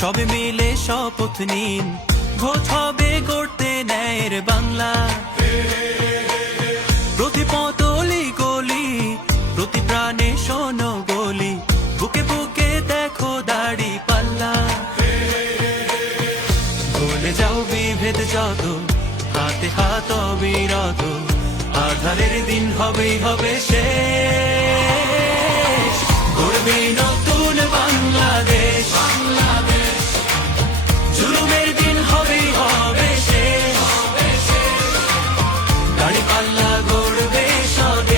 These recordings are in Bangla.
সবে মিলে শপথ নিন, ভোট হবে গড়তে ন্যায়ের বাংলা। প্রতি পতলি গলি, প্রতি প্রাণে শোনো গলি, বুকে বুকে দেখো দাড়ি পাল্লা। ভুলে যাও বিভেদ যত, হাতে হাত অবিরত, আধারের দিন হবেই হবে শেষ। গড়বে নতুন বাংলাদেশ, জুলুমের দিন হবেই হবে শেষ। দাড়ি পাল্লা গড়বে স্বদেশ,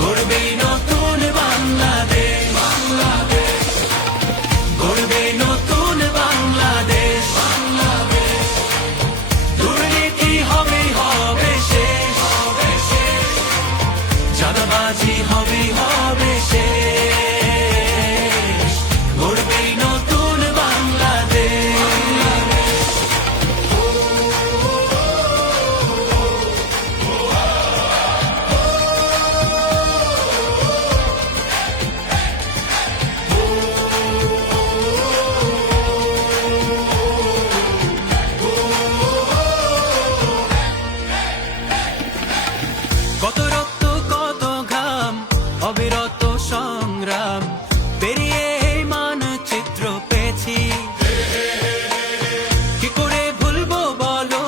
গড়বে নতুন বাংলাদেশ, গড়বে নতুন বাংলাদেশ। দুর্নীতি হবেই হবে শেষ, চাঁদাবাজি হবেই হবে শেষ। গড়বে নতুন বাংলাদেশ। কত রক্ত কত ঘাম, অবিরত সংগ্রাম পেরিয়ে এই মানচিত্র পেয়েছি। কি করে ভুলবো বলো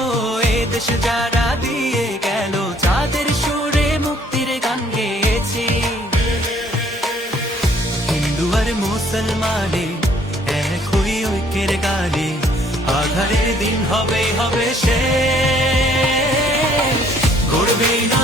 এ দেশ যারা দিয়ে গেল, যাদের সুরে মুক্তির গান গেয়েছি। হিন্দু আর মুসলমানে এক হই ঐক্যের গানে, আধারের দিন হবে হবে শেষ। গড়বেই না